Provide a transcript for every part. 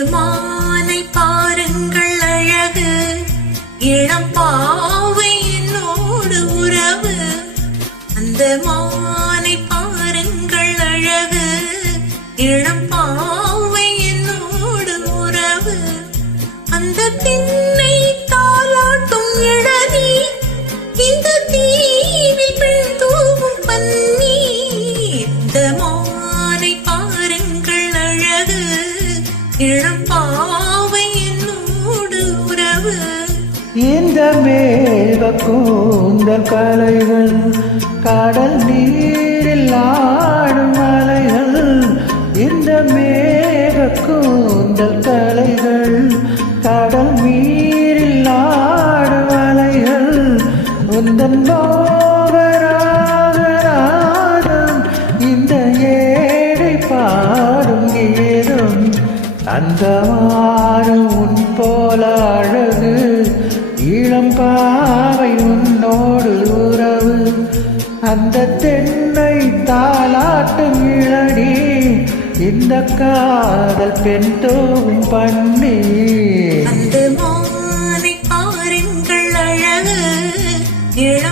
அந்த பாருங்கள் அழகு. இளம் பாவை என்னோடு உறவு. அந்த மாலை பாருங்கள் அழகு. இளம் பாவை என்னோடு உறவு. அந்த பின் மேக கூந்தல் கலைகள் கடல் நீரில் ஆடும் மலைகள் இந்த மேக கூந்தல் கலைகள் கடல் நீரில் ஆடும் மலைகள் உந்தன் மோகராகராகம் இந்த ஏழை பாடும் ஏதும் அந்த வாரம் உன் போல அழகு. இளம் பாவை உன்னோடு உறவு. அந்த தென்னை தாளாட்டும் இளடி இந்த காதல் பெண் தோவும் பண்ணி அந்த மாலை பாருங்கள் அழகு இளம்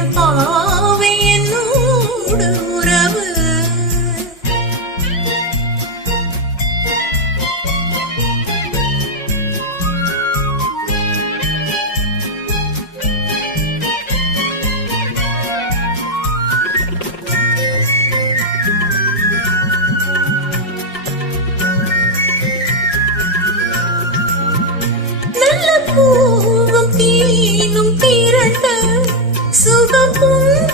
நல்ல பூவும் தீனும் பிறந்த சுகமும்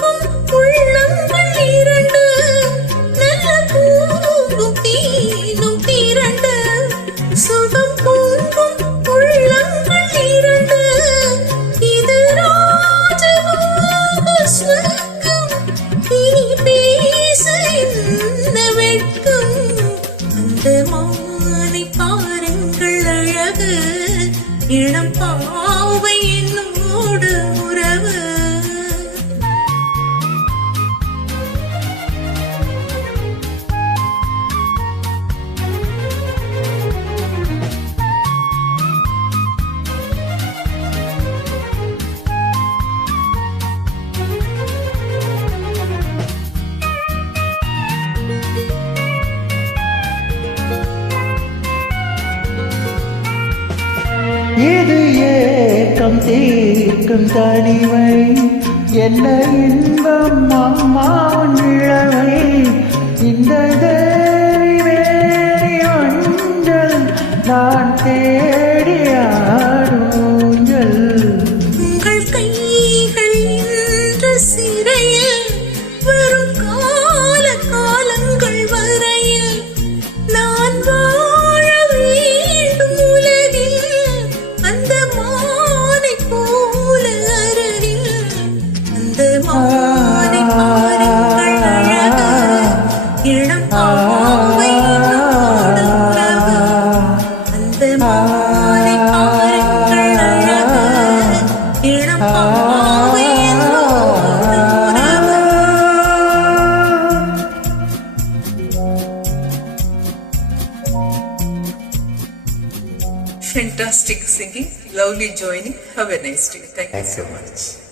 இது ஏக்கம் தீர்க்கும் தனிமை? என்ன இன்பம் அம்மா? Fantastic singing, lovely joining. Have a nice day. Thank you so much.